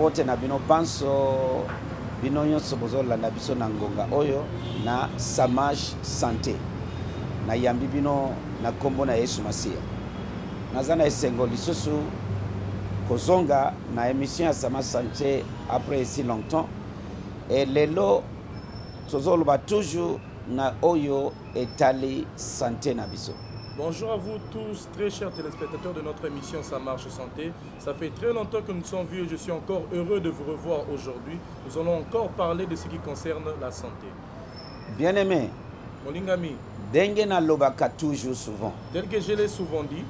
mbote na bino panso bino nyonso bozola na biso na ngonga oyo na Samash Santé na yambi bino na kombo na Yesu Masia nazana esengo lisusu kozonga na émission ya Samash Santé après si longtemps et lelo tozoloba toujours na oyo etali santé na biso. Bonjour à vous tous, très chers téléspectateurs de notre émission Ça marche santé. Ça fait très longtemps que nous sommes vus et je suis encore heureux de vous revoir aujourd'hui. Nous allons encore parler de ce qui concerne la santé. Bien-aimé, Molingami, dengue na lobaka toujours souvent. Tel que je l'ai souvent dit,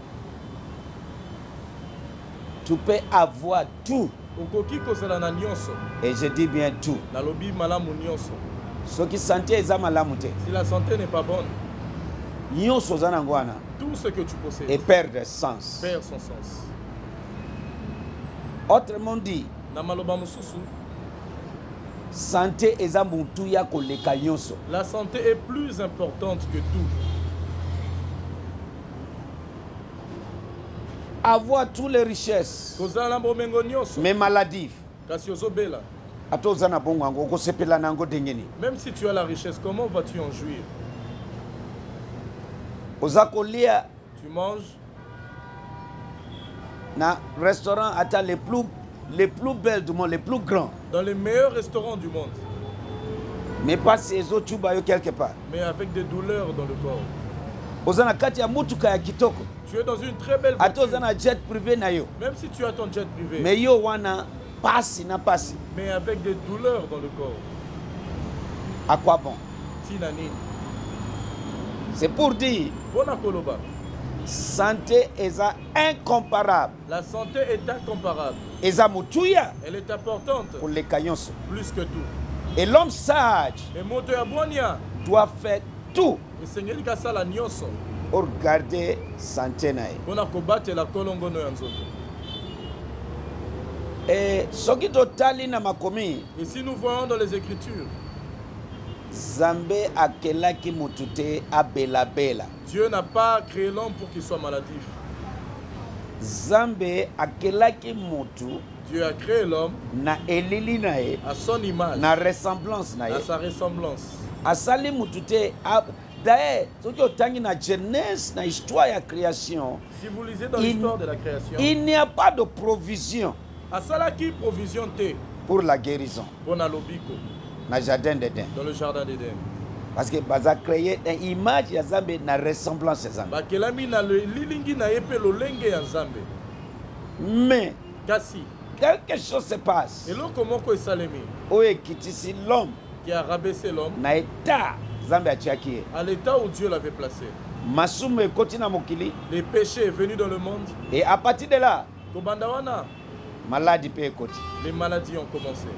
tu peux avoir tout. Et je dis bien tout. Si la santé n'est pas bonne, tout ce que tu possèdes et perd sens. Perd son sens. Autrement dit, santé la santé est plus importante que tout. Avoir toutes les richesses, mais maladies. Même si tu as la richesse, comment vas-tu en jouir? Tu manges dans restaurant les plus belles du monde, les plus grands. Dans les meilleurs restaurants du monde. Mais pas ces autres quelque part. Mais avec des douleurs dans le corps. Tu es dans une très belle voiture. Jet privé même si tu as ton jet privé. Mais yo wana passe na passe. Mais avec des douleurs dans le corps. À quoi bon? Tinani. C'est pour dire. Bonakoloba. Santé est incomparable. La santé est incomparable. Elle est importante. Pour les caillons. Plus que tout. Et l'homme sage doit faire tout pour garder santé. Et ce qui et si nous voyons dans les Écritures, Zambé akelaki mutute abela bela. Dieu n'a pas créé l'homme pour qu'il soit maladif. Zambé akelaki mutu. Dieu a créé l'homme na elili nae, à son image, na ressemblance nae, à sa ressemblance. Asali mutute d'ailleurs, ce qui est na Genèse, na histoire de la création. Si vous lisez dans l'histoire de la création, il n'y a pas de provision. Asalaki provision te pour la guérison. Pour na lobiko. Na jardin d'Éden. Dans le jardin d'Éden. Parce que baza créé une image ya Zambé na ressemblance ya Zambé. Bakelami na lilingi na yepe lolenge ya Zambé. Mais kasi quelque chose se passe. Et l'homme comment ko esalemi? Oye kitisi l'homme qui a rabaissé l'homme na état Zambé atiaki. À l'état où Dieu l'avait placé. Masume kotina mokili. Les péchés est venu dans le monde. Et à partir de là, kobandawana maladie peut écouter. Les maladies ont commencé.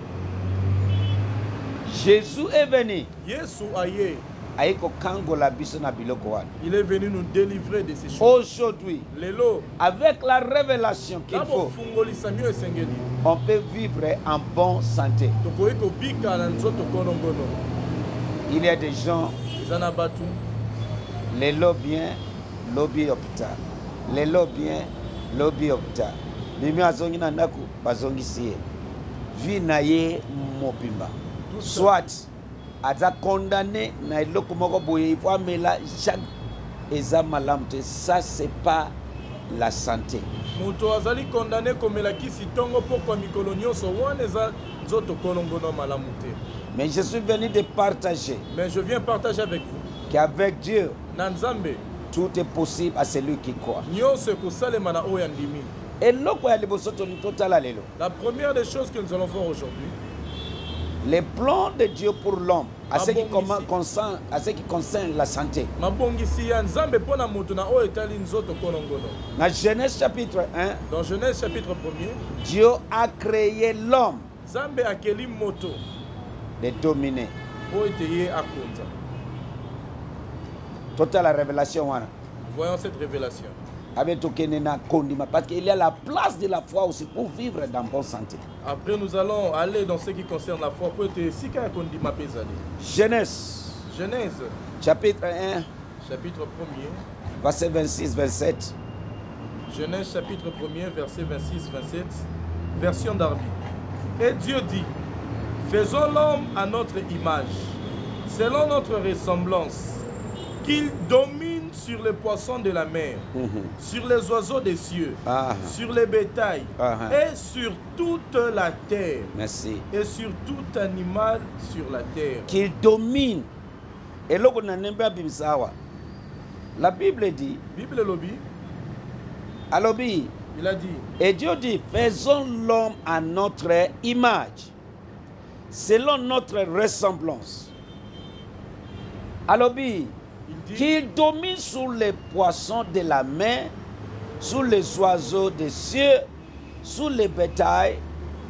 Jésus est venu. Il est venu nous délivrer de ces choses. Aujourd'hui, avec la révélation qu'il faut, on peut vivre en bonne santé. Il y a des gens, les bien, lobby hôpital. Les bien, lobby hôpital. Mimi azongi na ndaku bazongi siye. Vi na ye mobimba. Soit aza condamné na eloko moko boye il faut amela chaque eza malamte. Ça c'est pas la santé. Muto azali condamné komela kisi tongo poko mikolo nyonso wana eza zoto kolongono malamute. Mais je suis venu de partager. Mais je viens partager avec vous qu'avec Dieu Nanzambe tout est possible à celui qui croit. Nyonso kosalema na oyo ndimi. La première des choses que nous allons voir aujourd'hui, les plans de Dieu pour l'homme, à ce qui concerne la santé. Dans Genèse chapitre 1, dans Genèse chapitre 1, Dieu a créé l'homme de dominer. Total la révélation. Voyons cette révélation. Parce qu'il y a la place de la foi aussi pour vivre dans bonne santé. Après, nous allons aller dans ce qui concerne la foi. Genèse. Genèse. Chapitre 1. Chapitre 1er. Verset 26-27. Genèse chapitre 1er, verset 26-27. Version d'Arby. Et Dieu dit, faisons l'homme à notre image, selon notre ressemblance, qu'il domine sur les poissons de la mer, sur les oiseaux des cieux, sur les bétails, et sur toute la terre. Merci. Et sur tout animal sur la terre. Qu'il domine. Et là, on a la Bible dit, Bible lobby, il a dit, et Dieu dit, faisons l'homme à notre image, selon notre ressemblance. Alors, qu'il domine sur les poissons de la mer, sur les oiseaux des cieux, sur les bétails,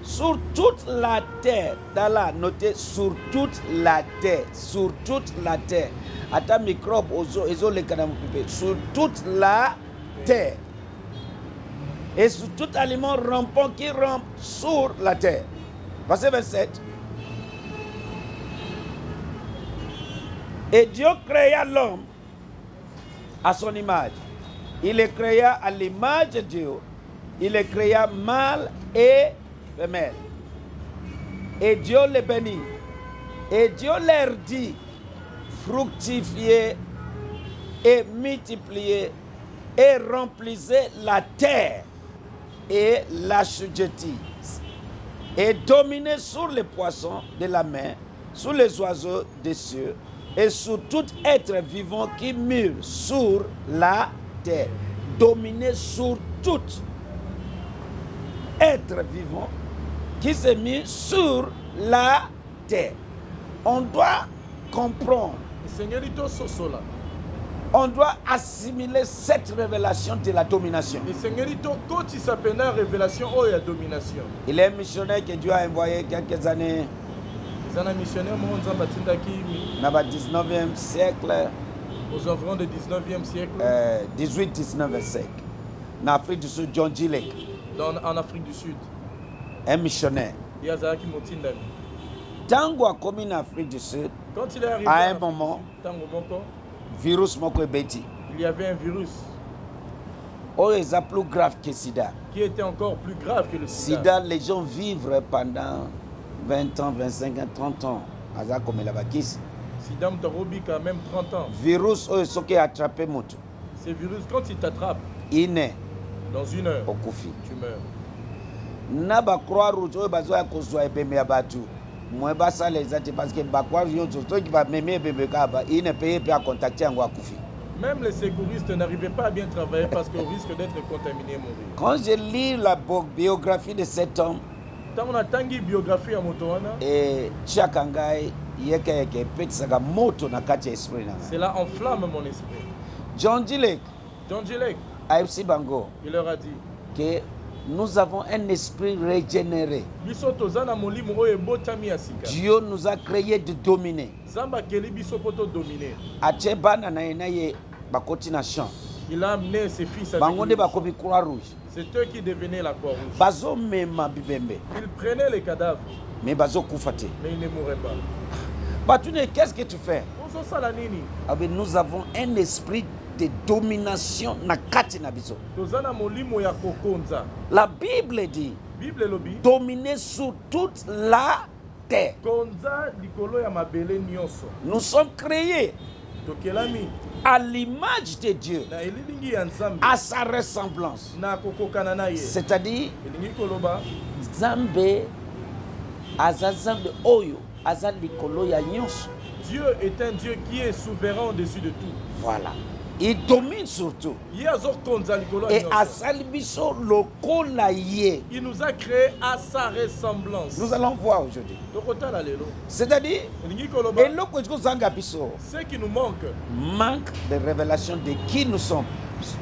sur toute la terre. Dans la notez sur toute la terre, sur toute la terre. Ata microbe sur toute la terre. Et sur tout aliment rampant qui rampe sur la terre. Verset 27. Et Dieu créa l'homme à son image. Il le créa à l'image de Dieu. Il le créa mâle et femelle. Et Dieu les bénit. Et Dieu leur dit, fructifiez et multipliez et remplissez la terre et l'assujettissez. Et dominez sur les poissons de la mer, sur les oiseaux des cieux, et sur tout être vivant qui mure sur la terre. Dominez sur tout être vivant qui se met sur la terre. On doit comprendre. On doit assimiler cette révélation de la domination. Il est un missionnaire que Dieu a envoyé quelques années. Dans le 19e siècle. Aux environs du 19e siècle. 18-19 siècle. En Afrique du Sud, John Gilek. En Afrique du Sud. Un missionnaire. Tango a commis en Afrique du Sud. Quand il est arrivé à un moment, virus il y avait un virus plus grave que SIDA. Qui était encore plus grave que le SIDA. SIDA, les gens vivent pendant 20 ans, 25 ans, 30 ans. SIDA, quand même 30 ans. Virus, ce qui a attrapé moto. Ces virus, quand il t'attrape, il naît. Dans 1 heure, tu meurs. Naba croix rouge, bazoa kozwa ebembe ya batu. Moi basa les ati parce que ba croix rouge tout qui va même bébé kaba, il ne paye pas à contacter en akufi. Même les secouristes n'arrivaient pas à bien travailler parce qu'on risque d'être contaminé et mourir. Quand je lis la biographie de cet homme, biographie à Motoana, et Tchakangai yeke petsaka moto na kati esprit na. Cela enflamme mon esprit. John Gilek AFC Bango, il leur a dit que nous avons un esprit régénéré. Dieu nous a créé de dominer. Il a amené ses fils à c'est eux qui devenaient la croix rouge. Ils prenaient les cadavres. Mais ils ne mouraient pas. Qu'est-ce que tu fais? Nous avons un esprit de domination na kati na biso. La Bible dit dominer sur toute la terre. Nous sommes créés à l'image de Dieu, à sa ressemblance. C'est-à-dire Zambe azazambe oyo azali likolo ya nyonso. Dieu est un Dieu qui est souverain au-dessus de tout. Voilà. Il domine surtout. Et à Salibiso Lokolaye. Il nous a créé à sa ressemblance. Nous allons voir aujourd'hui. C'est-à-dire, ce qui nous manque de révélation de qui nous sommes.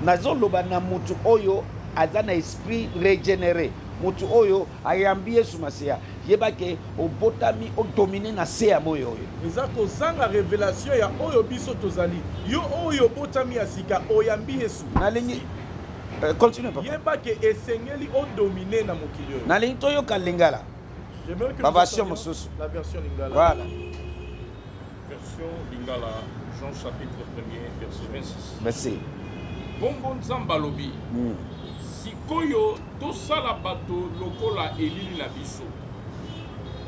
Nazo lobana mutu oyo azana esprit régénéré. Mutu oyo ayambie sumasia. Yebake obotami o dominer na se ya moyo oyo. Ezako zanga révélation ya oyo biso tozali. Yo oyo botami asika oyambi Yesu. Nalingi continue papa. Yebake esengeli o dominer na mokili oyo. Nalingi toyo kalingala. La version mosusu. La version lingala. Voilà. Version lingala, Jean chapitre 1er verset 26. Merci. Bongo nzamba lobi. Sikoyo tosala bato lokola elili na biso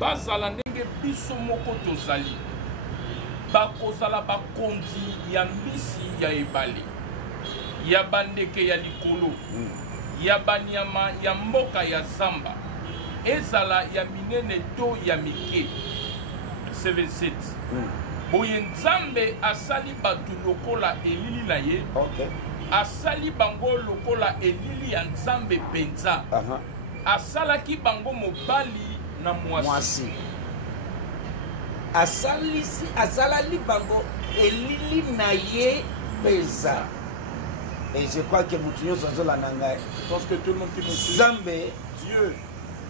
bazala ndenge biso moko tozali bakozala bakondi ya mbisi ya ebale ya bandeke ya likolo ya banyama ya mboka ya zamba ezala ya minene to ya mike. 27 boye nzambe asali bato lokola elili na ye asali bango lokola elili ya nzambe penza asalaki bango mobali na mwasi asalali bango elili na ye penza. Et je crois que nous sommes là. Parce que tout le monde qui nous suit, Dieu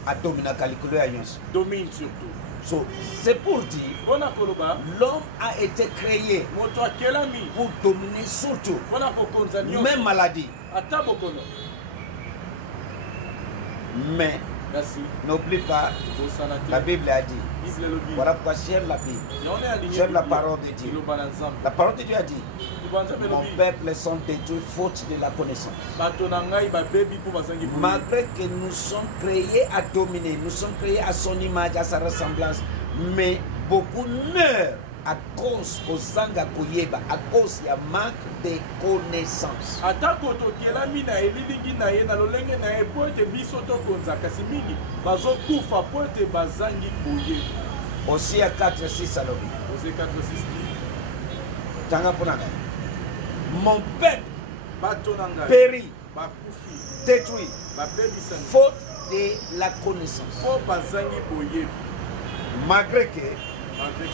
a dominé Kalikolo et Yons. Domine surtout. So, c'est pour dire l'homme a été créé pour dominer surtout. Même maladie. Mais n'oublie pas, la Bible a dit. Voilà pourquoi j'aime la Bible. J'aime la parole de Dieu. La parole de Dieu a dit. Mon peuple sont détruits faute de la connaissance. Malgré que nous sommes créés à dominer, nous sommes créés à son image, à sa ressemblance, mais beaucoup meurent à cause à cause il y a manque de connaissance. Aussi à 4:6 Salomon. Mon peuple périt, détruit, faute de la connaissance. Malgré que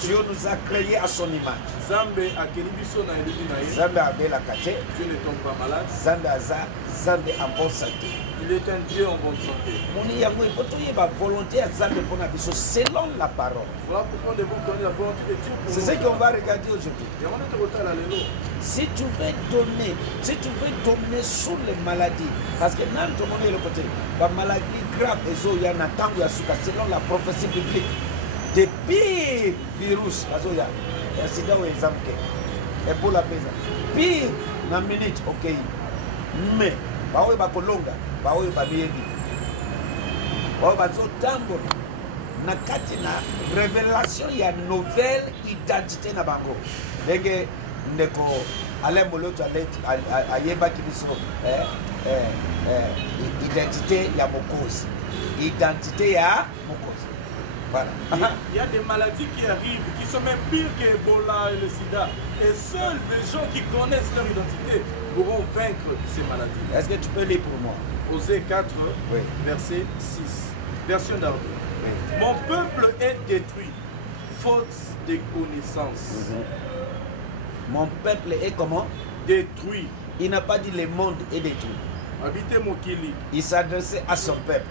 Dieu nous a créés à son image. Zambé avait la caché. Dieu ne tombe pas malade. Zambé en bonne santé. Il est un Dieu en bonne santé. Selon la parole. Voilà pourquoi nous devons donner la volonté de Dieu. C'est ce qu'on va regarder aujourd'hui. Si tu veux dominer sur les maladies, parce que dans tout le monde est le côté, la maladie grave, selon la prophétie biblique, des pires virus, il y a sida ou exemple, et pour la paix, pire, dans minute, ok, mais, baoui bakolonga, baoui babiebi, baoui bazotambo, na kati na révélation, il y a nouvelle identité na bango. Denge, ndeko, Alain Moloto ayeba kibiso, identité ya mokozi, identité ya mokozi. Voilà. Il y a des maladies qui arrivent, qui sont même pires que Ebola et le sida. Et seuls les gens qui connaissent leur identité pourront vaincre ces maladies. Est-ce que tu peux lire pour moi? Osée 4, oui. Verset 6. Version d'Arnaud. Oui. Mon peuple est détruit, faute de connaissances. Mon peuple est comment? Détruit. Il n'a pas dit le monde est détruit. Il s'adressait à son peuple.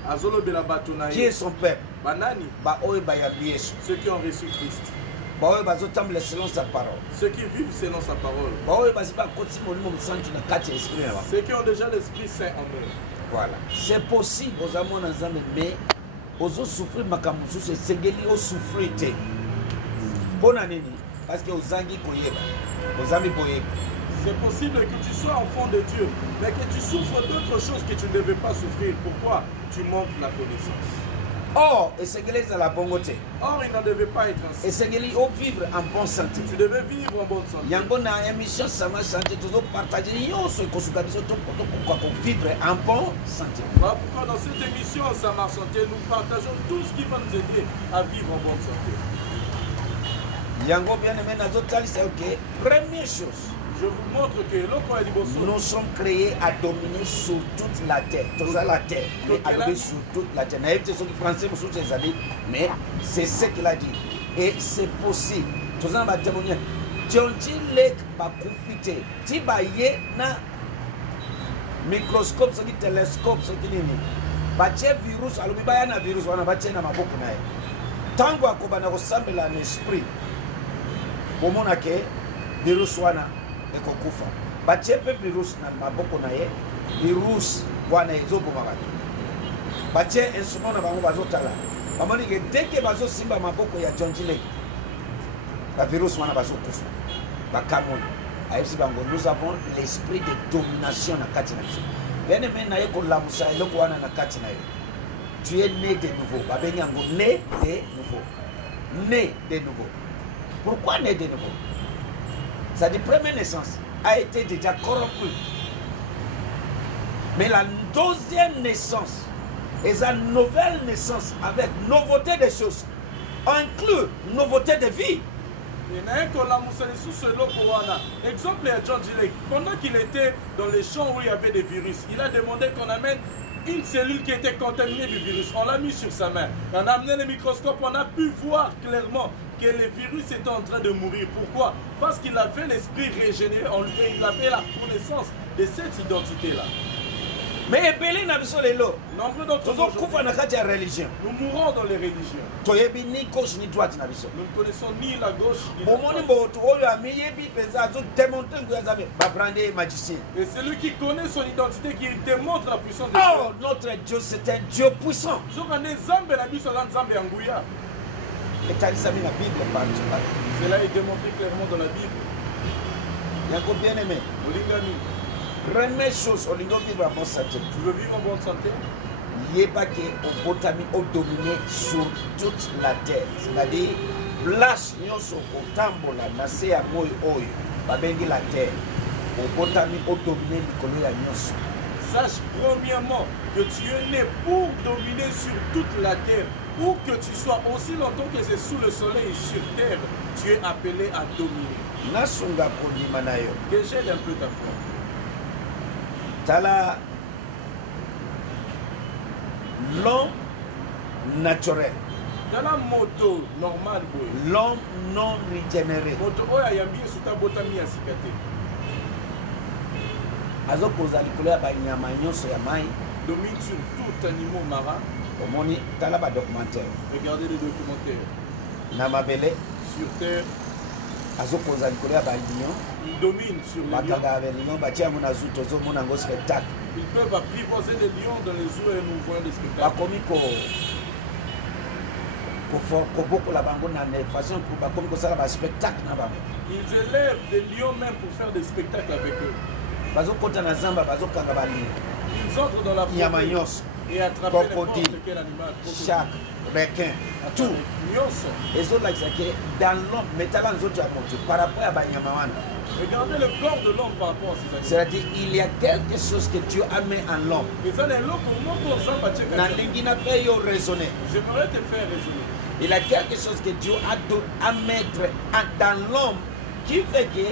Qui est son peuple? Ceux qui ont reçu Christ. Selon sa parole. Ceux qui vivent selon sa parole. Ceux qui ont déjà l'Esprit Saint en eux. Voilà. C'est possible aux amours mais aux souffrir makamusu c'est sengeli au souffrir. Parce que aux angi koyeba. Aux amis koyeba. C'est possible que tu sois enfant de Dieu, mais que tu souffres d'autres choses que tu ne devais pas souffrir. Pourquoi? Tu manques la connaissance. Or, il n'en devait pas être ainsi. Vivre en bonne santé. Tu devais vivre en bonne santé. Émission Sama Santé, toujours partager vivre en bonne santé. Pourquoi dans cette émission Sama Santé, nous partageons tout ce qui va nous aider à vivre en bonne santé. Première chose. Je vous montre que nous sommes créés à dominer sur toute la terre. Toute la terre. Mais à dominer sur toute la terre. Mais c'est ce qu'il a dit. Et c'est possible. Tout ça va témoigner. Microscope, ce qui télescope, ce qui est virus, alors il virus, on a battu na maboko na ye. Tango akobana ressemble à l'esprit. Pour mon aké, virus wana ekokufa. Batye pe virus na maboko na ye, virus wana ezoboma bato. Batye instrument na bango bazotala. Bamoni ke deke bazo simba maboko ya John Gilek. Ba virus wana bazokufa. Bakamoni. Aïsi bango, nous avons l'esprit de domination na kati na biso. Bien aimé na ye ko lamusa eloko wana na kati na yo. tu es né de nouveau. Né de nouveau. Né de nouveau. Pourquoi né de nouveau? Ça dit première naissance a été déjà corrompu. Mais la deuxième naissance est une nouvelle naissance avec nouveauté des choses, inclut nouveauté de vie. Exemple à John Gillette, pendant qu'il était dans les champs où il y avait des virus, il a demandé qu'on amène une cellule qui était contaminée du virus. On l'a mis sur sa main. On a amené le microscope, on a pu voir clairement que le virus était en train de mourir. Pourquoi? Parce qu'il avait l'esprit régénéré, il avait la connaissance de cette identité-là. Mais nombre d'entre nous, religion. Nous mourons dans les religions. Nous ne connaissons ni la gauche ni la droite. Et celui qui connaît son identité, qui démontre la puissance de Dieu. Oh, notre Dieu, c'est un Dieu puissant. Cela est démontré clairement dans la Bible. Bien aimé. Première chose, on vivre en bonne santé. Tu veux vivre en bonne santé? Yébake au botami au dominé sur toute la terre. C'est-à-dire, place nyonso au tambola, nase ya moyo oyo, babengi la terre. Au botami au dominé likolo ya nyonso. Sache premièrement que tu es né pour dominer sur toute la terre. Où que tu sois, aussi longtemps que c'est sous le soleil et sur terre, tu es appelé à dominer. Nasunga kondima nayo. Que j'aide un peu ta foi. Tala l'homme naturel. Tala moto normal boy. L'homme non régénéré. Moto oya yambi suta botami asikate. Azo poza likolo ya banyama nyonso ya mai. Domine sur tout animal marin. Omoni tala ba documentaire. Regardez les documentaires. Na mabele sur terre. Azo poza likolo ya balion. Il domine sur les lions. Ils peuvent apprivoiser les lions dans les eaux et nous voyons des spectacles. Ils élèvent des lions même pour faire des spectacles avec eux. Ils entrent dans la forêt et attrapent n'importe quel animal. Chaque requin, tout. Et dans l'homme, par rapport à Banyamawana. Regardez le corps de l'homme par rapport à ces animaux. C'est-à-dire il y a quelque chose que Dieu a mis en l'homme. J'aimerais te faire raisonner. Il y a quelque chose que Dieu a mettre dans l'homme qui fait que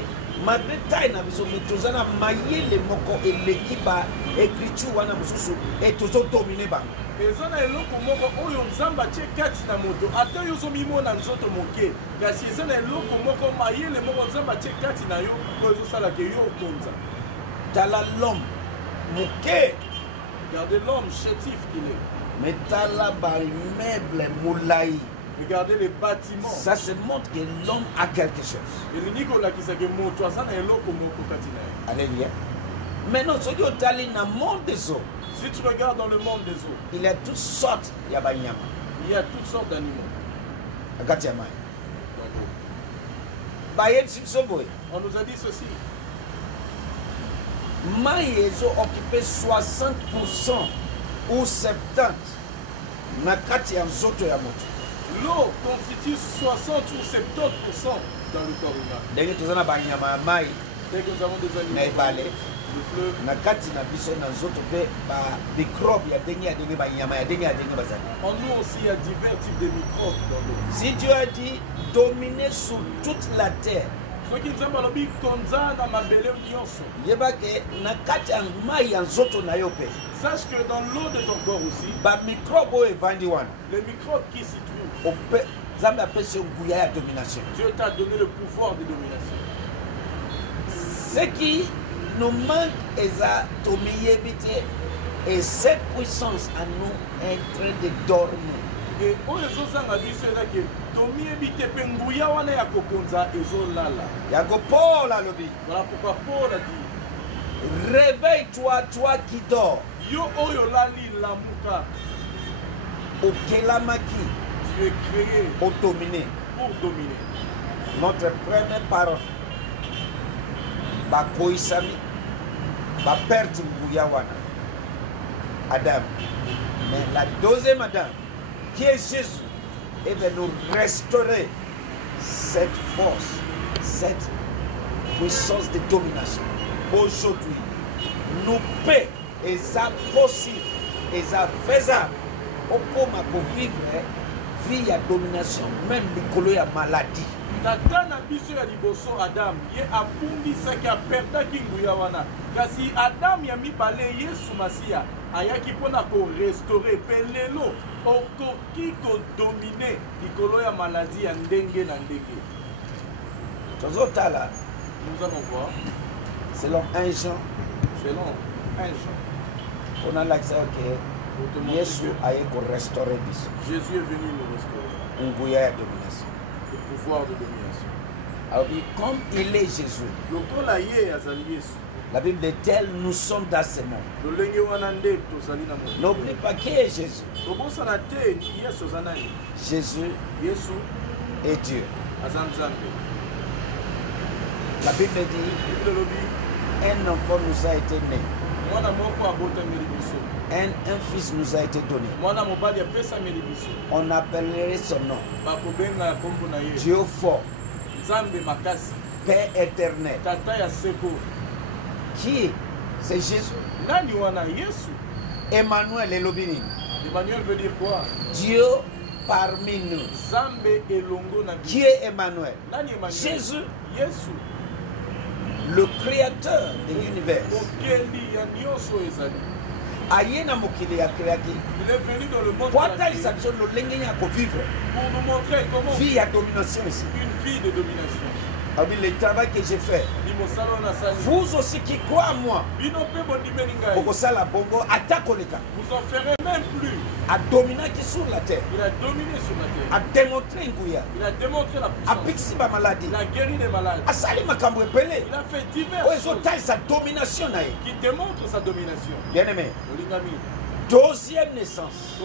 malgré taille na biso metozana mayele moko elekiba écriture wana mususu et tozo dominer ba. Ezana eloko moko oyo nzamba tie kati na moto ata yo zo mimona nzoto moke kasi ezana eloko moko mayele moko nzamba tie kati na yo oyo sala ke yo konza. Tala l'homme moke. Regardez l'homme chétif qu'il est. Mais tala ba immeuble moulai. Regardez les bâtiments. Ça se montre que l'homme a quelque chose. Alléluia. Maintenant, si tu regardes dans le monde des eaux, si tu regardes dans le monde des eaux, il y a toutes sortes il y a toutes sortes d'animaux. On nous a dit ceci. Ils ont occupé 60% ou 70% l'eau constitue 60 ou 70% dans le corps humain. Dès que nous avons des animaux, le fleuve, en nous aussi il y a divers types de microbes dans l'eau. Si Dieu a dit dominer sur toute la terre, sache que dans l'eau de ton corps aussi, les microbes qui s'y trouvent, Dieu t'a donné le pouvoir de domination. Ce qui nous manque et cette puissance à nous est en train de dormir. Et voilà pourquoi Paul a dit, réveille-toi, toi qui dors. Tu es créé pour dominer. Notre première parole, Bakoisami, Baperti Nguyawana, Adam, Mais la deuxième Adam, qui est Jésus, et va nous restaurer cette force, cette puissance de domination. Aujourd'hui, nous paix et ça possible et ça faisable au point pour vivre vie à domination, même du la maladie. Tata na biso ya liboso Adam ye apumbisaki aperdaki nguya wana kasi Adam ya mibale Yesu Masiya ayaki mpona korestore mpe lelo okoki kodomine likolo ya maladi ya ndenge na ndenge. Tozotala, nous allons voir selon 1 Jean, on a l'accès que Yesu aye ko restaurer biso. Jésus est venu nous restaurer. Nguya ya domination. Le pouvoir de domination. Alors, comme il est Jésus, la Bible est telle, nous sommes dans ce monde. N'oublie pas qui est Jésus. Jésus est Dieu. La Bible dit, un enfant nous a été né. Un fils nous a été donné. On appellerait son nom Dieu fort, Père éternel. Qui? C'est Jésus. Emmanuel et Lobini. Emmanuel veut dire quoi? Dieu parmi nous. Qui est Emmanuel? Jésus. Le créateur de l'univers. Il est venu dans le monde pour nous montrer comment vie à domination ici. Une vie de domination. Le travail que j'ai fait, vous aussi qui croyez en moi, vous en ferez même plus. À dominer qui sur la terre. Il a dominé sur la terre. À démontrer Nguya. Il a démontré la puissance. Il a guéri les malades. Il a fait divers choses qui démontrent sa domination. Bien aimé. Deuxième naissance.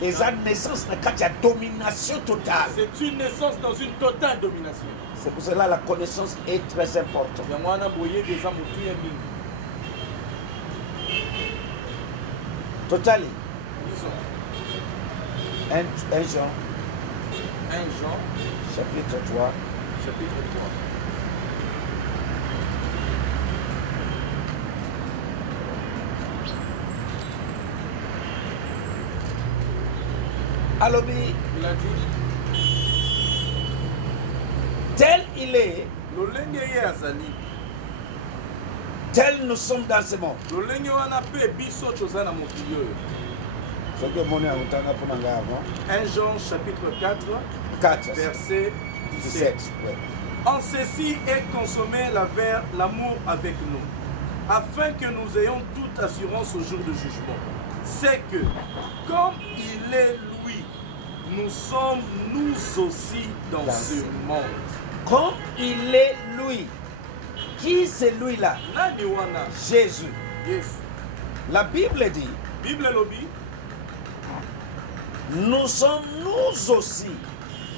Et sa naissance n'a domination totale. C'est une naissance dans une totale domination. C'est pour cela que la connaissance est très importante. Total. 1 Jean. Chapitre 3. Alors, il a dit, tel il est, tel nous sommes dans ce monde. Ce que mon 1 Jean chapitre 4 verset 17. Ouais. En ceci est consommé l'amour avec nous, afin que nous ayons toute assurance au jour du jugement. C'est que, comme il est lui, nous sommes nous aussi dans ce monde. Comme il est lui. Qui c'est lui-là? Jésus. La Bible dit, nous sommes nous aussi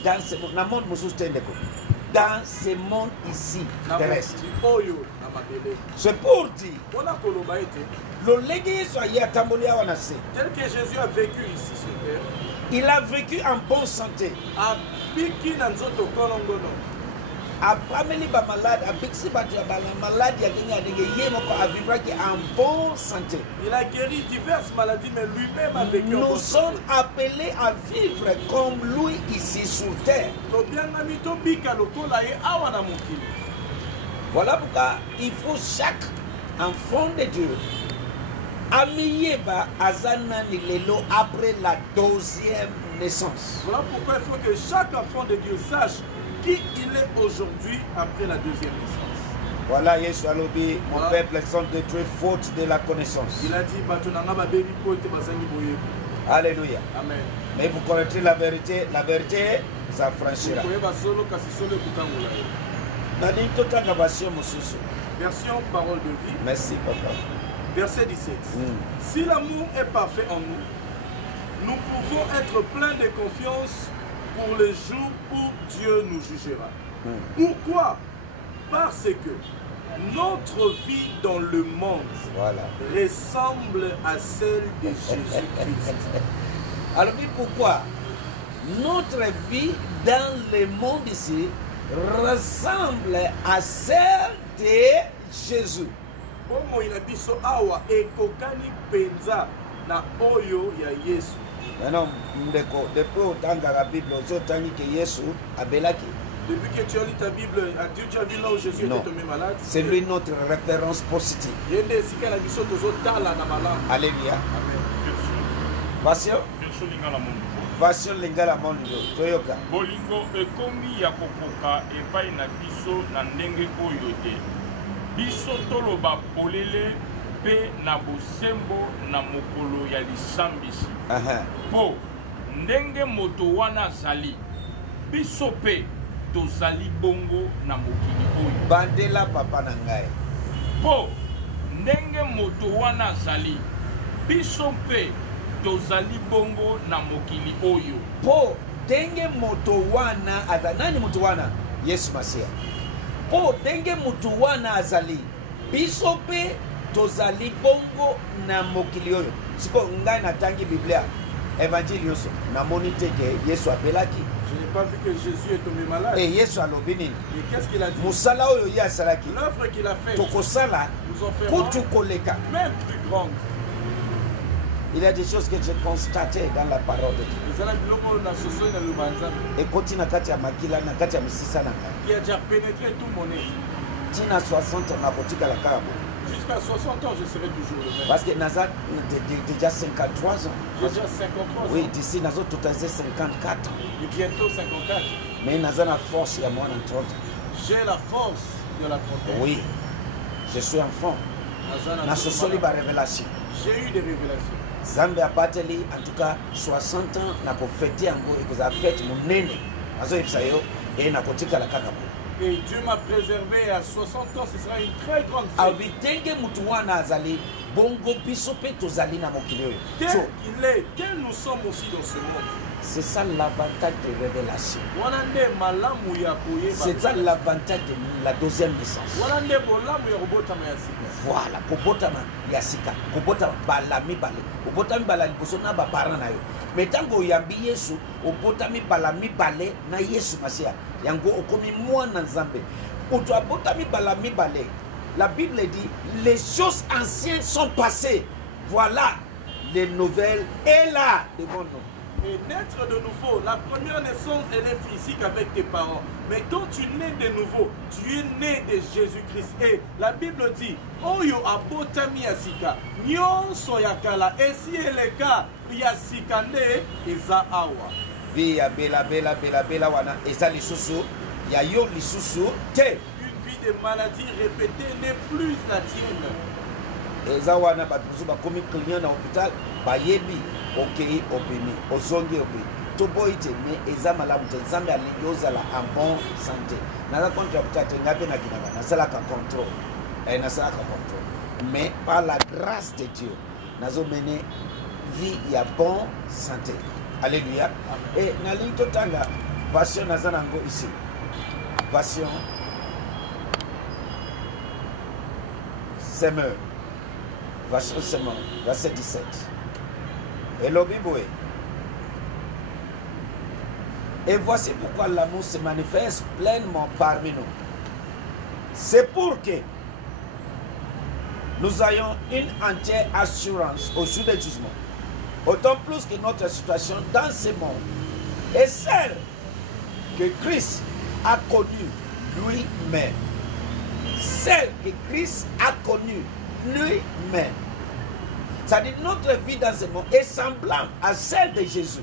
dans ce monde. Dans ce monde ici terrestre. C'est pour dire tel que Jésus a vécu ici sur terre, il a vécu en bonne santé. Apameli ba malade, abiksi ba maladie en bonne santé. Il a guéri diverses maladies, mais lui-même a vécu. Nous sommes appelés à vivre comme lui ici sur terre. Voilà pourquoi il faut chaque enfant de Dieu amiyeba azana lelo après la deuxième naissance. Voilà pourquoi il faut que chaque enfant de Dieu sache qui il est aujourd'hui après la deuxième naissance. Voilà, Yesu alobi, mon peuple sont détruits faute de la connaissance. Il a dit, Alléluia. Amen. Mais vous connaîtrez la vérité ça franchira. Version parole de vie. Merci, papa. Verset 17. Si l'amour est parfait en nous, nous pouvons être pleins de confiance pour le jour où Dieu nous jugera. Pourquoi? Parce que Notre vie dans le monde Voilà. ressemble à celle de Jésus-Christ. Alors, pourquoi notre vie dans le monde ici ressemble à celle de Jésus? Bomoi na biso awa ekokani penza na oyo ya Yesu. Non, ndeko, depuis otanga la Bible, ozotangi que Yesu abelaki. Depuis que tu as lu ta Bible, as-tu déjà vu là où Jésus était tombé malade? C'est lui notre référence positive. Yende sika na biso tozotala na malamu. Alléluia. Amen. Version version lingala mondo toyoka. Bolingo ekomi ya kokoka epai na biso na ndenge oyo te. Biso toloba polele pe na bosembo na mokolo ya lisambisi. Po ndenge moto wana zali. Biso pe tozali bongo na mokili oyo. Bandela papa na ngai. Po ndenge moto wana zali. Biso pe tozali bongo na mokili oyo. Po ndenge moto wana azali. Nani moto wana? Yesu Masia. Po ndenge moto wana azali. Biso pe tozali bongo na mokili oyo. Siko ngai natangi Biblia. Évangile yoso namoni te ke Yesu abelaki. Je n'ai pas vu que Jésus est tombé malade. Et Yesu alobini. Et qu'est-ce qu'il a dit? Musala oyo ya salaki. L'œuvre qu'il a faite. Tokosala. Nous en Kutu koleka. Même plus grande. Il y a des choses que j'ai constatées dans la parole de Dieu. Et continue na kati ya makila na kati ya misisa na ngai. Qui a déjà pénétré tout mon être. Tina 60 na botika la kabo. Jusqu'à 60 ans, je serai toujours le même. Parce que Nazar déjà 53 ans. J'ai déjà 53 ans. Oui, d'ici Nazar tout à 54. Et bientôt 54. Mais Nazar a force il y a moins de 30. J'ai la force de la trentaine. Oui. Je suis enfant. Na sosoli ba révélation. J'ai eu des révélations. Zambe abateli en tout cas 60 ans na ko fêter yango et que ça fête monene. Azo ipsayo et na kotika la kaka. Et Dieu m'a préservé à 60 ans, ce sera une très grande fête. Abitenge mutu wana azali bongo biso pe tozali na mokili oyo. Tel qu'il est, tel nous sommes aussi dans ce monde. C'est ça l'avantage de révélation. C'est ça l'avantage de la deuxième naissance. Voilà, kobotama yasika, kobotama balami bale, kobotami bala liboso na ba parents na yo. Mais tango yambi Yesu, obotami balami bale na Yesu Masia. Yango okomi mwana Nzambe. Oto abotami balami bale. La Bible dit les choses anciennes sont passées. Voilà, les nouvelles est là devant nous. Et naître de nouveau, la première naissance, elle est physique avec tes parents. Mais quand tu nais de nouveau, tu es né de Jésus-Christ. Et la Bible dit, Oyo abotami yasika, nyonso yakala, et si eleka yasika ne eza awa. Vie ya bela bela bela bela wana eza lisusu, ya yo lisusu te. Une vie de maladie répétée n'est plus la tienne. Eza wana batuzu bakomi client na hôpital, bayebi. Ok, opémi, ozongi opémi. Tout boite, mais eza malamu te Nzambe alingi ozala en bonne santé. Naza contre peut-être ngabe na kinanga, nasala ka contrôle. Nasala ka contrôle. Mais par la grâce de Dieu, nazo mener vie ya bonne santé. Alléluia. Et nalingi totanga version nazanango ici. Version Semeur. Version Semeur, verset 17. Et voici pourquoi l'amour se manifeste pleinement parmi nous. C'est pour que nous ayons une entière assurance au jour du jugement. Autant plus que notre situation dans ce monde est celle que Christ a connue lui-même. Celle que Christ a connue lui-même. C'est-à-dire notre vie dans ce monde est semblable à celle de Jésus.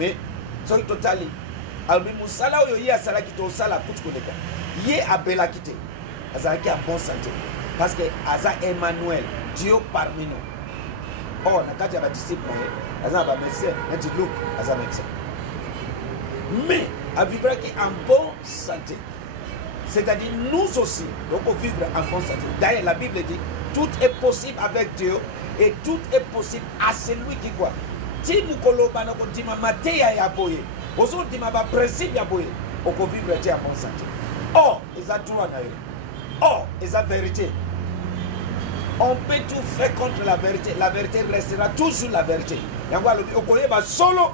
Mais, c'est total. Alors, Moussala ou Yoye Asala qui te sala pour te connaître. Yé a bela quitté. Asala qui a bon santé. Parce que Asa Emmanuel, Dieu parmi nous. Oh, on a quatre disciples. Asa va médecin. On dit Luc, Asa médecin. Mais, à vivre qui en bonne santé. C'est-à-dire nous aussi, on peut vivre en bonne santé. D'ailleurs, la Bible dit tout est possible avec Dieu. Et tout est possible à celui qui croit. Si nous colobano kontima mateya ya boye, ozo tima ba principe ya boye, oko vivre en bonne santé. Oh, ezatouwa na yo. or et la vérité. On peut tout faire contre la vérité restera toujours la vérité. Yango alobi okoyeba solo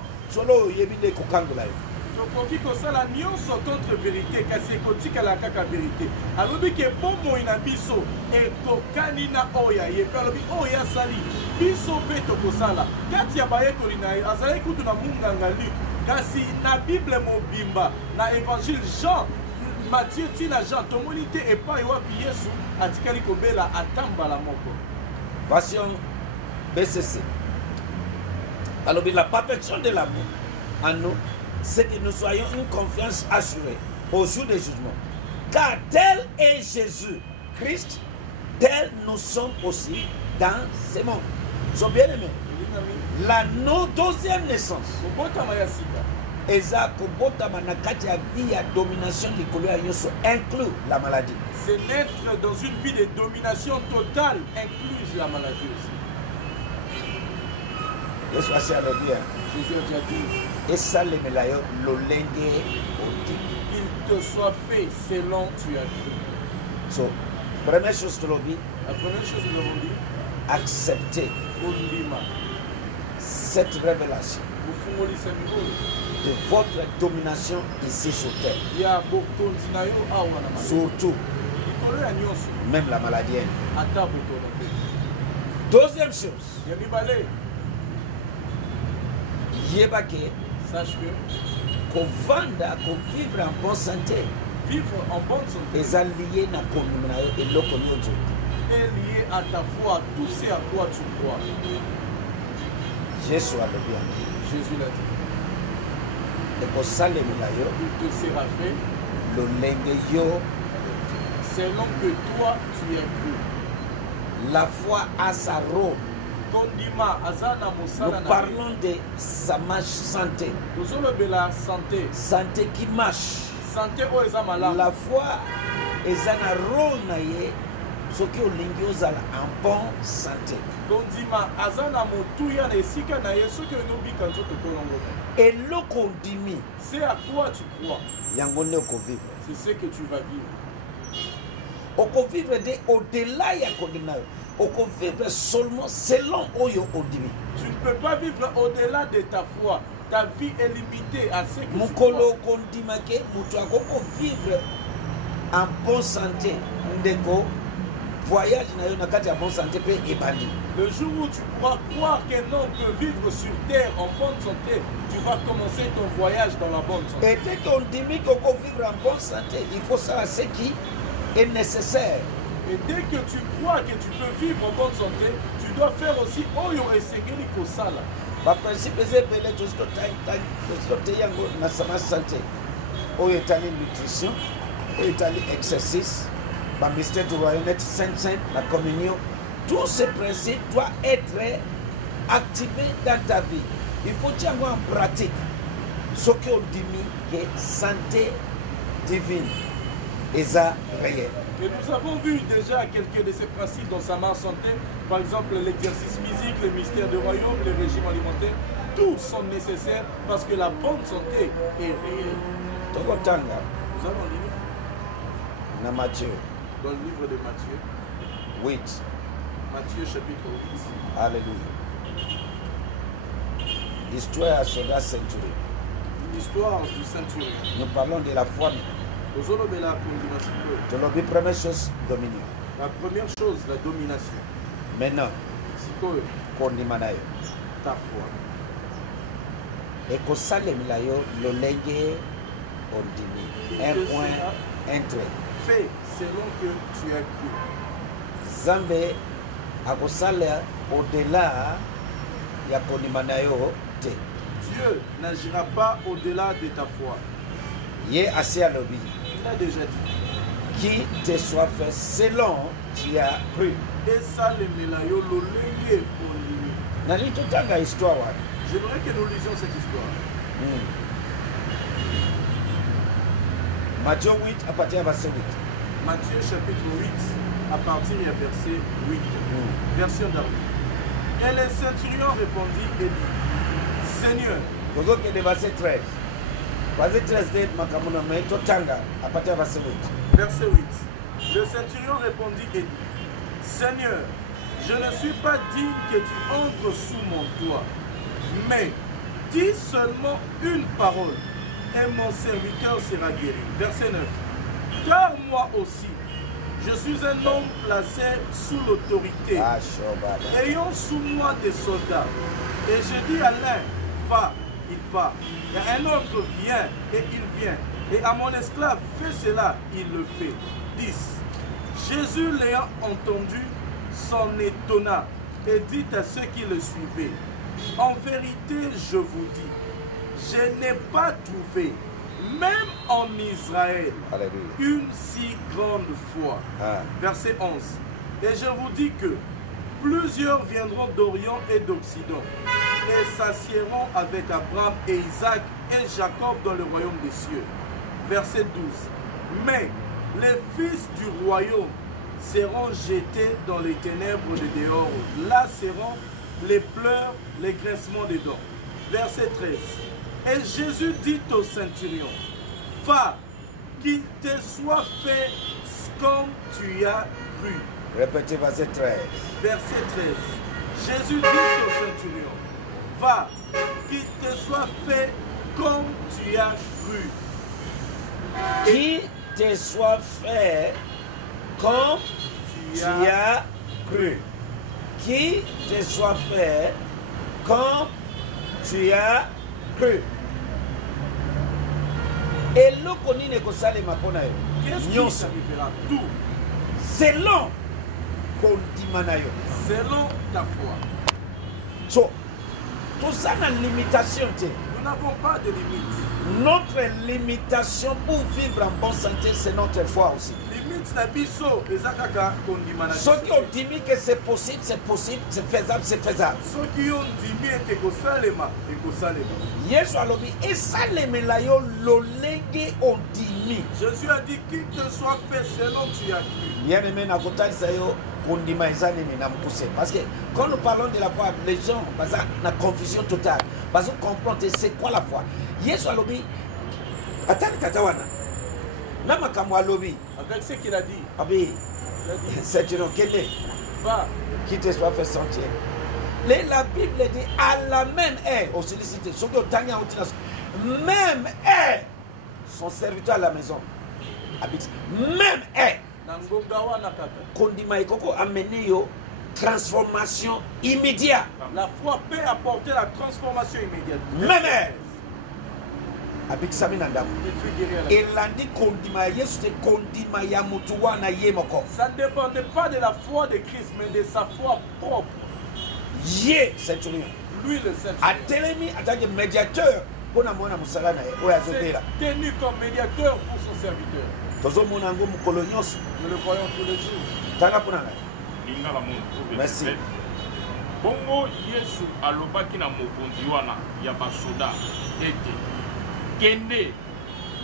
yebide kokangula yo. tokoki kosala nyonso contre vérité kasi ekotikala kaka vérité alobi ke bomoi na biso ekokani na oyo ye mpe alobi oyo asali biso mpe tokosala kati ya bayekoli na ye azalaki kutu na munganga Luc kasi na bible mobimba na évangile Jean Matthieu tina Jean tomoni te epai wapi Yesu atikali kobela atambala moko. Version BCC. alobi la perfection de l'amour en nous, c'est que nous soyons une confiance assurée au jour du jugement. Car tel est Jésus Christ, tel nous sommes aussi dans ce monde. Sont bien aimés. La deuxième naissance. Eza kobotama na kati ya vie ya domination likolo ya nyonso inclut la maladie. C'est naître dans une vie de domination totale incluse la maladie aussi. Yesu asi alobi ya. Jésus a déjà dit. Et ça le melayo lolenge oti. Qu'il te soit fait selon tu as cru. So, première chose que l'on dit. La première chose que nous avons dit. Accepter cette révélation de votre domination ici sur terre. Surtout, même la maladie. Deuxième chose, sache que vivre en bonne santé. Vivre en bonne santé est lié à ta foi, tout ce à quoi tu crois. Jésus a bien. Jésus l'a dit. Et pour ça, il te sera fait selon que toi tu es cru. La foi a sa robe. Nous parlons de sa marche santé. Santé qui marche. La foi est un rôle ce qui est en bonne santé. Et le condimi, c'est à quoi tu crois. C'est ce que tu vas vivre. On peut vivre au-delà de on peut vivre seulement selon Oyo Odimi. Tu ne peux pas vivre au-delà de ta foi. Ta vie est limitée à ce que tu crois. Vivre en bonne santé. Voyage na bonne santé. Le jour où tu pourras croire qu'un homme peut vivre sur terre en bonne santé, tu vas commencer ton voyage dans la bonne santé. Et dès qu'on dit qu'on peut vivre en bonne santé, il faut savoir ce qui est nécessaire. Et dès que tu crois que tu peux vivre en bonne santé, tu dois faire aussi Oyo et Segeli Kosala. Par principe, c'est belé tout ce que tu as dans sa santé. Oyo est allé nutrition, Oyo est allé exercice, le mystère du royaume, saint, la communion. Tous ces principes doivent être activés dans ta vie. Il faut que tu aies en pratique ce qu'on dit que santé divine est réelle. Et nous avons vu déjà quelques de ces principes dans sa marche santé. Par exemple, l'exercice physique, le mystère du royaume, le régime alimentaire. Tous sont nécessaires parce que la bonne santé est réelle. Nous allons lire dans Matthieu. Dans le livre de Matthieu. 8. Matthieu chapitre 8. Alléluia. Histoire à soldat centurion. L'histoire du centurion. Nous parlons de la foi. La première chose, dominion. La première chose, la domination. Maintenant, ta foi. Et que ça le milayo le légué ondimi. Un point, un trait. Fais selon que tu as cru. Zambe akosala au-delà ya konimanayo te. Dieu n'agira pas au-delà de ta foi. Yé assez à l'objet. Il a déjà dit. Qui te soit fait selon tu as cru. Et ça le melayo lo lengue ondimi. Nali totanga histoire wa. J'aimerais que nous lisions cette histoire. Matthieu 8 à partir du verset 8. Matthieu chapitre 8 à partir du verset 8. Version d'Armée. Et le centurion répondit et dit, Seigneur. Vous autres, le verset 13. Verset 13 de Makamuna Totanga à partir du verset 8. Verset 8. Le centurion répondit et dit, Seigneur, je ne suis pas digne que tu entres sous mon toit, mais dis seulement une parole et mon serviteur sera guéri. Verset 9. Car moi aussi, je suis un homme placé sous l'autorité, ayant sous moi des soldats. Et je dis à l'un, va, il va. Et à un autre, viens, et il vient. Et à mon esclave, fais cela, il le fait. 10. Jésus l'ayant entendu, s'en étonna et dit à ceux qui le suivaient, en vérité, je vous dis, je n'ai pas trouvé, même en Israël, une si grande foi. Verset 11. Et je vous dis que plusieurs viendront d'Orient et d'Occident et s'assiéront avec Abraham et Isaac et Jacob dans le royaume des cieux. Verset 12. Mais les fils du royaume seront jetés dans les ténèbres de dehors. Là seront les pleurs, les grincements des dents. Verset 13. Et Jésus dit au centurion, va, qu'il te soit fait comme tu as cru. Répétez verset 13. Verset 13. Jésus dit au centurion, va, qu'il te soit fait comme tu as cru. Qu'il te soit fait comme tu as cru. Qui te soit fait comme tu as cru. Et l'autre n'est que ça les mapona. Qu'est-ce qui s'arrivera? Tout. Selon qu'on dit manayo. Selon ta foi. So, tout ça n'a limitation. Nous n'avons pas de limite. Notre limitation pour vivre en bonne santé, c'est notre foi aussi. Limite la biso, ezakaka kondimana. Ceux qui ont dit que c'est possible, c'est faisable, c'est faisable. Ceux qui ont dit que kosalema, ekosalema. Yesu alobi esalemela yo lolenge ondimi. Jésus a dit qu'il te soit fait selon tu as cru. Bien-aimé na kotalisa yo kondima ezanene na mukuse. Parce que quand nous parlons de la foi, les gens baza na confusion totale. Bazo comprendre c'est quoi la foi. Yesu alobi atani tatawana. Na makamwa alobi. Avec ce qu'il a dit. Abi c'est une kende. Va. Qui te soit fait sentir. La Bible dit à la même heure, au sollicité, même heure, son serviteur à la maison habite. Même heure. Kondima Ekoko a amené yo transformation immédiate. La foi peut apporter la transformation immédiate. Même heure. Habite Saminandam. Et lundi Kondima Yesu te Kondima ya mutuwa na yemoko. Ça ne dépendait pas de la foi de Christ, mais de sa foi propre. Yé centurion. Lui le centurion. A télémi en tant que médiateur pour la mona musala na oya zotela. Tenu comme médiateur pour son serviteur. Tozo mona ngo mukolo nyonso. Nous le voyons tous les jours. Tanga pona na. Lingala mon. Merci. Bongo Yesu alobaki na mokonzi wana ya basoda ete kende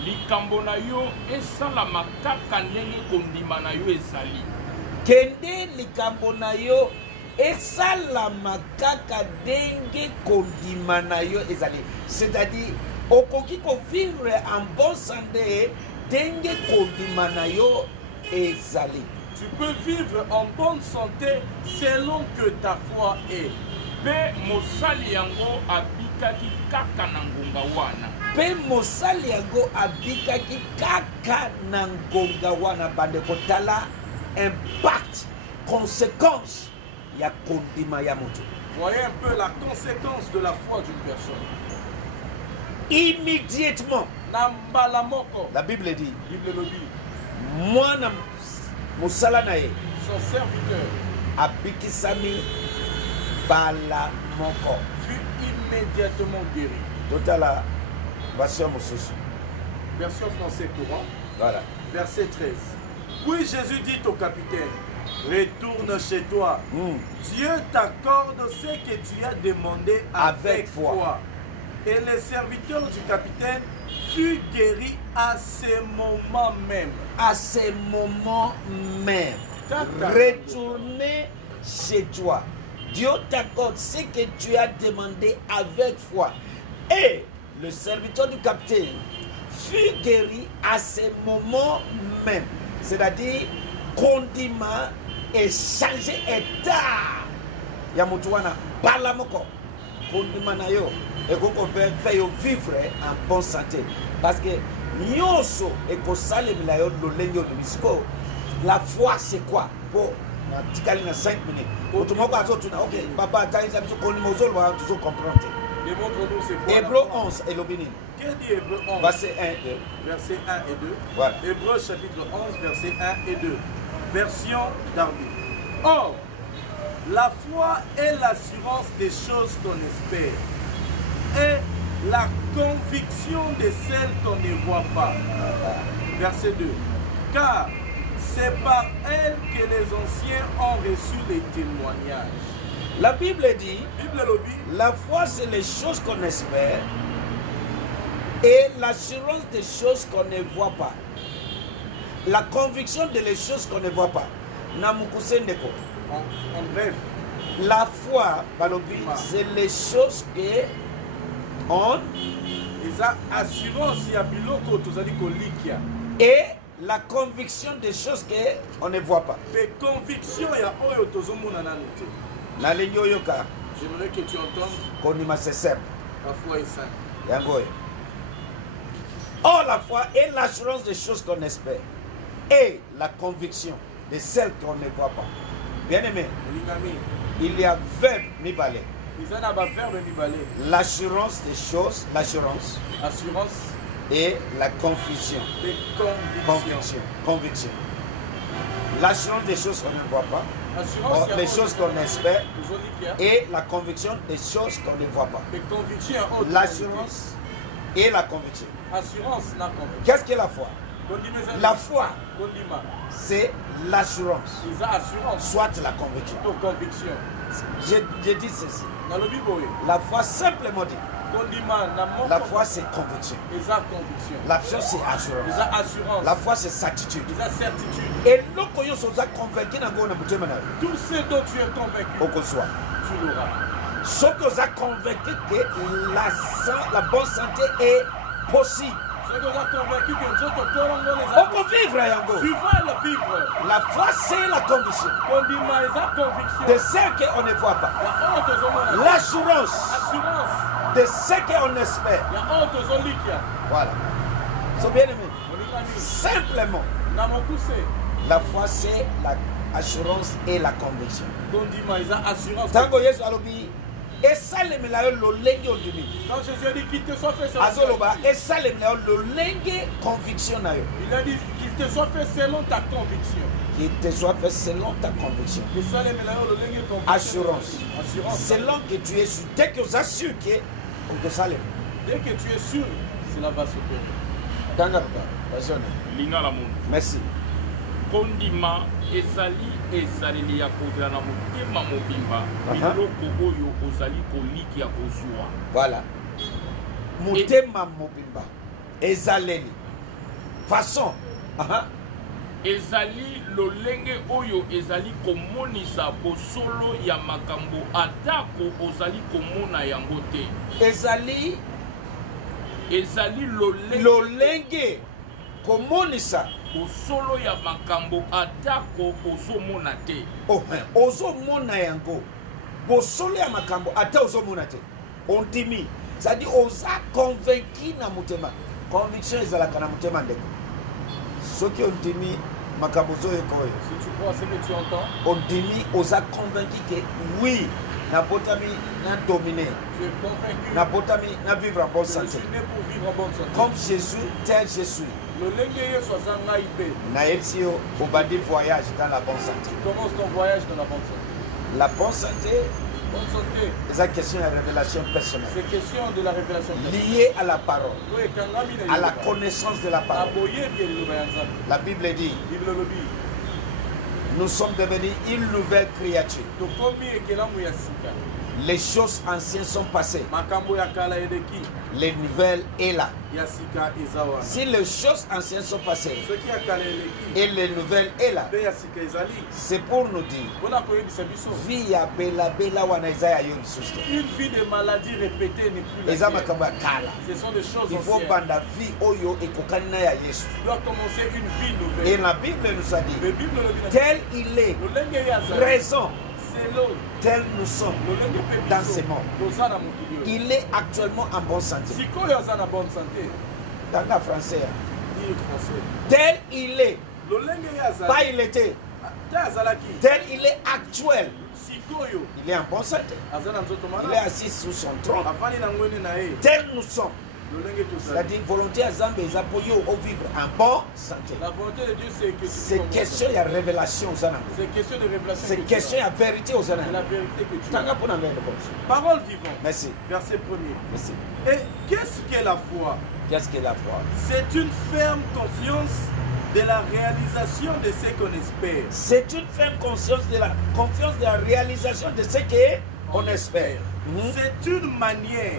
likambo na yo esalama kaka ndenge kondima na yo ezali. Kende likambo na yo esalama kaka ndenge kondima na yo ezali. C'est-à-dire okoki ko vivre en bonne santé ndenge kondima na yo ezali. Tu peux vivre en bonne santé selon que ta foi est. Pe mosali yango abikaki kaka na ngonga wana. Pe mosali yango abikaki kaka na ngonga wana bande kotala impact, conséquence ya kondima ya moto. Voyez un peu la conséquence de la foi d'une personne. Immédiatement. La Bible dit. Moi na musala na ye. Son serviteur. Abikisami bala moko. Fut immédiatement guéri. Totala version mususu. Version français courant. Voilà. Verset 13. Puis Jésus dit au capitaine, retourne chez toi. Dieu t'accorde ce que tu as demandé avec foi. Et le serviteur du capitaine fut guéri à ce moment même. À ce moment même. Retourner chez toi. Dieu t'accorde ce que tu as demandé avec foi. Et le serviteur du capitaine fut guéri à ce moment même. C'est-à-dire, kondima échanger état ya mutu wana bala moko kondima na yo ekoko fait yo vivre en bonne santé parce que nyonso ekosalemela yo lolenge olumisiko. La foi c'est quoi? Pour tikali na 5 minutes otomoko azotuna ok papa taisa biso kondima ozolwa tuzo comprendre. Démontre-nous c'est quoi. Hébreu 11 et l'obénin. Qu'est dit Hébreu 11? Verset 1 et 2. Verset 1 et 2. Voilà. Hébreu chapitre 11, verset 1 et 2. Version Darby. Or, la foi est l'assurance des choses qu'on espère et la conviction de celles qu'on ne voit pas. Verset 2. Car c'est par elle que les anciens ont reçu les témoignages. La Bible dit, Bible lobby. la foi c'est les choses qu'on espère et l'assurance des choses qu'on ne voit pas. La conviction de les choses qu'on ne voit pas. Namukuse ndeko. En bref, La foi, balobi, c'est les choses que on eza assurance ya biloko tozali kolikia. et la conviction des choses que on ne voit pas. Mais conviction ya oyo tozomona nanu te. Na lingi oyoka J'aimerais que tu entendes konima c'est simple. la foi est simple. Yangoyo. Or la foi est l'assurance des choses qu'on espère et la conviction de celles qu'on ne voit pas. Bien aimé, Lingami, il y a verbe mibale. eza na ba verbe mibale. L'assurance des choses, l'assurance Assurance et la confusion. et conviction. Conviction. L'assurance des choses qu'on ne voit pas, Assurance ya les oyo choses qu'on espère tozolikia. et la conviction des choses qu'on ne voit pas. Mais conviction ya oyo L'assurance et la conviction. assurance na conviction. Qu'est-ce que la foi? Kondima eza La foi, kondima c'est l'assurance, eza assurance soit la conviction. to conviction. Je dis ceci. Na lobi boye La foi simplement dit. kondima na moko La foi c'est conviction. eza conviction. La foi c'est assurance. Eza assurance. La foi c'est certitude. Eza certitude. Et loko yo soza convaincu na ngona mutema na yo. Tout ce dont tu es convaincu, Okozwa. tu l'auras. Soki oza convaincu que la bonne santé est possible. Ce que tu as convaincu que nous autres corons les Oko vivre yango. tu vas le vivre. La foi c'est la conviction Kondima eza conviction. de ce qu'on ne voit pas. Ya oyo tozomona. L'assurance Assurance. de ce qu'on espère. Ya oyo tozolikia. Voilà. So bien aimé. Olingami. Simplement, Na mokuse. la foi c'est l'assurance et la conviction. Kondima eza assurance. Tango Yesu alobi esalemela yo lolenge ondimi. Quand Jésus a dit qu'il te soit fait selon Azoloba ta esalemela yo lolenge conviction na yo. il a dit qu'il te soit fait selon ta conviction. Qu'il te soit fait selon ta conviction. Et ça, les mélanges, le lingue conviction. Assurance. Assurance. Selon que tu es sûr. Dès que tu es sûr que on te salue. Dès que tu es sûr, cela va s'opérer. Tangapa. Vas-y. lingala mundu Merci. kondima ezaleli ya kozala na motema mobimba biloko oyo ozali koliki ya kozwa. Voilà. Motema mobimba. Ezaleli. Façon. ezali lolenge oyo ezali komonisa bosolo ya makambo atako ozali komona yango te. ezali lolenge komonisa bosolo ya makambo atako ozomona te. ozomona yango bosolo ya makambo ata ozomona te ondimi c'est-à-dire oza convaincu na motema. Conviction ezalaka na motema ndeko soki ondimi makambo ozoyoka oyo Si tu crois ce que tu entends, ondimi oza convaincu que oui nabotami na dominer tu es convaincu nabotami na vivre en bonne que je santé suis né pour vivre en bonne santé. comme Jésus tel je suis. Le lingue Yesu aza ngai pe. Naepsi yo obandi voyage dans la bonne santé. Tu commences ton voyage dans la bonne santé. La bonne santé Bonne santé, c'est une question de révélation personnelle c'est question de la révélation. liée à la parole, Oui, kangami na à la liloba. connaissance de la parole. Aboyebi liloba ya Nzambe. La Bible dit Bible lobi. nous sommes devenus une nouvelle créature. Tokomi ekelamu ya sika. Les choses anciennes sont passées. makambo ya kala eleki Les nouvelles est là. ya sika eza wana. Si les choses anciennes sont passées soki ya kala eleki et les nouvelles est là, mpe ya sika ezali c'est pour nous dire mpona koyebisa biso vie ya bela bela wana eza ya yo lisusu te. une vie de maladie répétée n'est plus la Eza sienne. makambo ya kala. Ce sont des choses Il faut anciennes. banda vie oyo ekokani na ya Yesu. Tu dois commencer une vie Et nouvelle. la Bible nous a dit, Le Bible le dit. tel il est, Lolenge ya zali. présent, C'est l'eau. tel nous sommes Lolenge pe dans biso. ce monde. Toza na mokili oyo. Il est actuellement en bonne santé. Sikoyo aza na bonne santé. Dans la français, Dire français. tel il est, Lolenge ya pas zali. il était, Te azalaki. tel il est actuel. Sikoyo Il est en bonne santé. aza na nzoto Il est malamu. assis sous son trône. Avandi na ngweni na ye. Tel nous sommes. Lolenge tozali. C'est-à-dire, volonté à Zambé, ils appuient au vivre en bonne santé. La volonté de Dieu c'est que tu C'est commences. question, il y a révélation aux âmes. C'est question de révélation. C'est que tu question, il y as. a vérité aux C'est la âmes. vérité que tu as. Tanga pour la même réponse. Parole vivante. Merci. Verset 1er. Merci. Et qu'est-ce qu'est la foi? Qu'est-ce qu'est la foi? C'est une ferme confiance de la réalisation de ce qu'on espère. C'est une ferme confiance de la réalisation de ce qu'on espère. Mhm. C'est une manière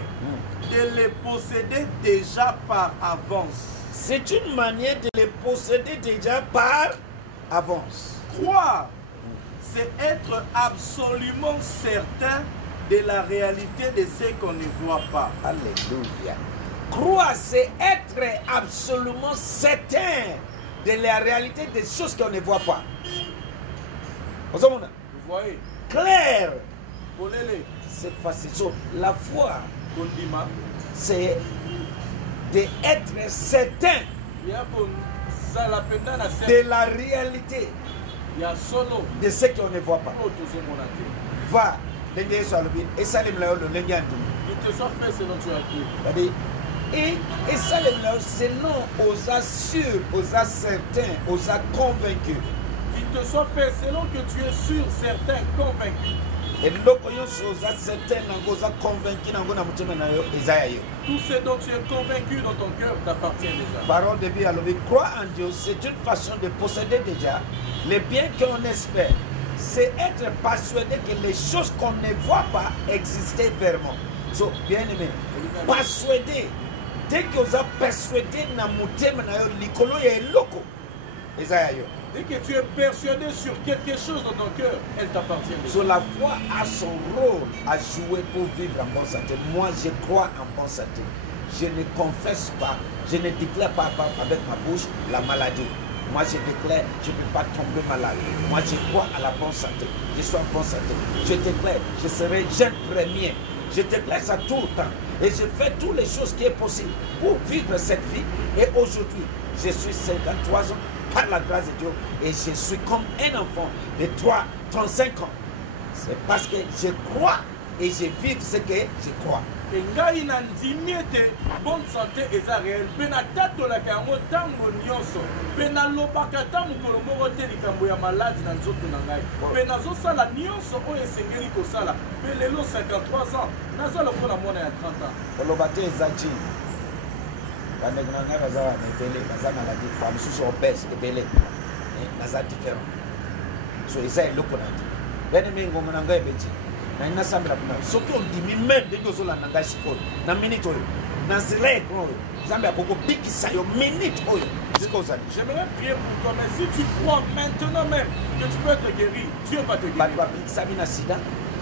de les posséder déjà par avance. C'est une manière de les posséder déjà par avance. Croire, c'est être absolument certain de la réalité de ce qu'on ne voit pas. Alléluia. Croire, c'est être absolument certain de la réalité des choses qu'on ne voit pas. Vous voyez, clair, Polele, c'est facile. So, la foi, Kondima, c'est d'être certain ya Salapenda na de la réalité ya solo, de ce qu'on ne voit pas. Otozomona te. Va, l'Indien soit le et ça les mlayo le l'Indien Il te soit fait selon tu as cru. c'est-à-dire et ça les mlayo selon aux assure, aux ascertains, aux a convaincus. Qu'il te soit fait selon que tu es sûr, certain, convaincu. Et l'okoyo aux ascertains, aux a convaincus dans na mutima na yo Esaïe. Tout ce dont tu es convaincu dans ton cœur t'appartient déjà. Parole de vie à l'homme. Croire en Dieu, c'est une façon de posséder déjà les biens qu'on espère. C'est être persuadé que les choses qu'on ne voit pas existent vraiment. So, bien aimé, persuadé. Dès que vous avez persuadé na mutima na yo likolo ya eloko Esaïe. Dès que tu es persuadé sur quelque chose dans ton cœur, elle t'appartient déjà. So, la foi a son rôle à jouer pour vivre en bonne santé. Moi, je crois en bonne santé. Je ne confesse pas, je ne déclare pas avec ma bouche la maladie. Moi, je déclare, je ne peux pas tomber malade. Moi, je crois à la bonne santé. Je suis en bonne santé. Je déclare, je serai jeune premier. Je déclare ça tout le temps. Et je fais toutes les choses qui sont possibles pour vivre cette vie. Et aujourd'hui, je suis 53 ans par la grâce de Dieu. Et je suis comme un enfant de 35 ans. C'est parce que je crois et je vis ce que je crois. Et ngai na ndimi ete bonne santé eza réel mpe natatolaka yango ntango nyonso mpe nalobaka ta mokolo moko te likambo ya maladi na nzoto na ngai mpe nazosala nyonso oyo esengeli kosala mpe lelo 53 ans naza lokola mwana ya 30 ans. Koloba te eza jini bandeko na ngai baza wana ebele baza maladi kwa mosusu obese ebele naza différent so eza eloko na ndi bien-aimé ngongo na ngai ebeti na nasambela kuna soki ondimi meme ndenge ozolanda ngai sikoyo na minute oyo na nzela ekran oyo nzambe akokobikisa yo minute oyo sika ozali. J'aimerais prier pour toi, mais si tu crois maintenant même que tu peux être guéri, Dieu va te bato guérir. babikisami na sida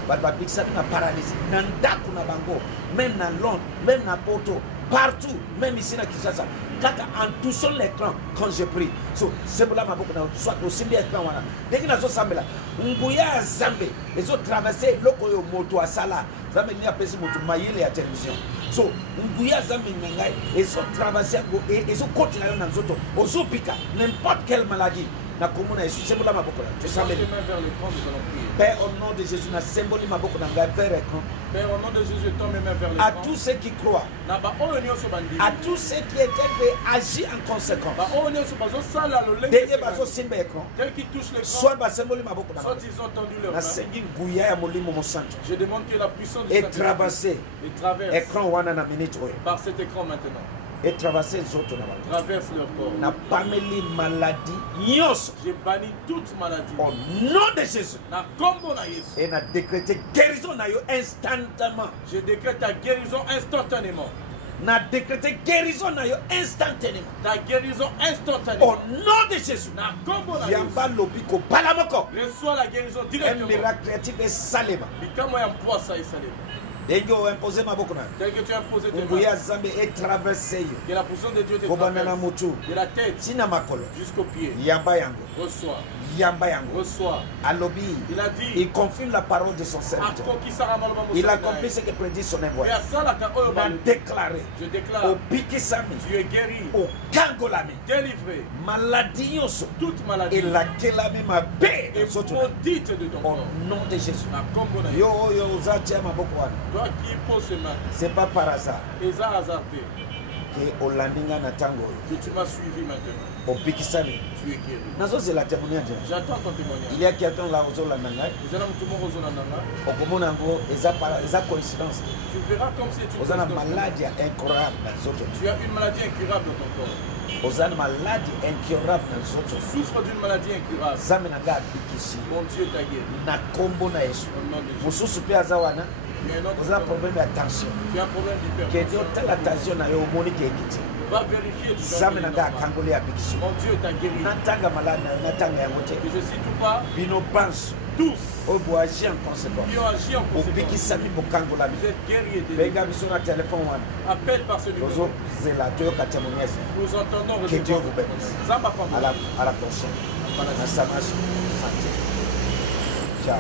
bato babikisami na paralysie na ndako na bango même na Londres même na Porto partout même ici na Kinshasa kaka en touchant l'écran quand je prie so sebola maboko na soit osimbi écran wana ndenge nazosambela nguya ya Nzambe ezotraverse eloko oyo moto asala Nzambe ni apesi moto mayele ya télévision so nguya ya Nzambe na ngai ezotraverse yango ezokotela yo na nzoto ozopika n'importe quelle maladie na komona Yesu sebola maboko na Tends tes mains vers l'écran, nous allons prier. Père, au nom de Jésus, na symbole maboko na ngai vers l'écran. Père, au nom de Jésus, tends mes mains vers À l'écran. tous ceux qui croient, Na ba oyo nyonso bandimi. à tous ceux qui étaient agis en conséquence. Ba oyo nyonso bazosala lolenge Dès que esengeli. bazo simba écran, Tel qu'ils touchent l'écran, soit ba symbole maboko na soit ngai. ils ont tendu leur Na main. sengi nguya ya molimo mosantu. Je demande que la puissance du Et Saint-Esprit traverser les traverse écran wana na minute oyo. par cet écran maintenant. et traverser les autres. Traverse leur corps. Na pameli maladie nyos. J'ai banni toute maladie. Au nom de Jésus. Na kombo na Yesu. Et na décrété guérison na yo instantanément. Je décrète ta guérison instantanément. Na décrété guérison na yo instantanément. Ta guérison instantanément. Au nom de Jésus. Na kombo na Yesu. Yamba lobiko palamoko. Reçois la guérison Un directement. miracle créatif et salema. Bikamo ya mposa esalema. Ego imposé maboko na. Tel que tu as posé tes mains. Nguya zambe et traverser yo. Que la puissance de Dieu te Kobana na traverse. mutu. De la tête Sina makolo. jusqu'aux pieds. Yamba yango. Reçois. Yamba yango. Reçois. Alobi. Il a dit. Il confirme la parole de son serviteur. Il accomplit ce que prédit son envoyé. Il a déclaré. Je déclare. Au Pikisami. Tu es guéri. Au Kangolami. Délivré. Maladie yoso. Toute maladie. Et la kelami ma paix. Et maudite de ton Au corps. nom de Jésus. Na kombo na Yesu. Yo yo uzatia maboko wana. Toi qui poses ses mains. C'est pas par hasard Eza hasardé. que Olandinga na tango. Que tu m'as suivi maintenant. Au Pikisami. Tu es guéri. Nazo c'est la témoignage. J'attends ton témoignage. Il y a quelqu'un là aux Olandanga. Nous allons tout le monde aux Onananga. Okomona ngo eza coïncidence. Tu verras comme c'est une Ozana coïncidence. maladie incurable na zoto. Tu as une maladie incurable dans ton corps. Ozana maladie incurable na Tu zoto. souffres d'une maladie incurable. Zambe na ga bikisi. Mon Dieu t'a guéri. Na kombo na Yesu. Au nom de Jésus. Mususu pe aza wana. Tu as un autre Ozana problème. problème ya tension. Tu as un problème Que d'hypertension. Dieu tala tension na yo omoni ke ekiti. Va vérifier tout ça. Zambe na ga kangoli ya bikisi. Mon Dieu t'a guéri. Natanga malade na natanga yango te. Que je cite ou pas, Bino pense. tous Oyo boagi en conséquence. qui ont agi en conséquence. Obikisami bokangola Vous êtes guéris et benga délivrés. biso na téléphone wana. Appelle par ce numéro. Tozozela toyoka témoignage. Nous entendons Que Dieu recevoir. vous bénisse. Zamba Pambo. À la prochaine. Voilà. Na Samash Santé. Ciao.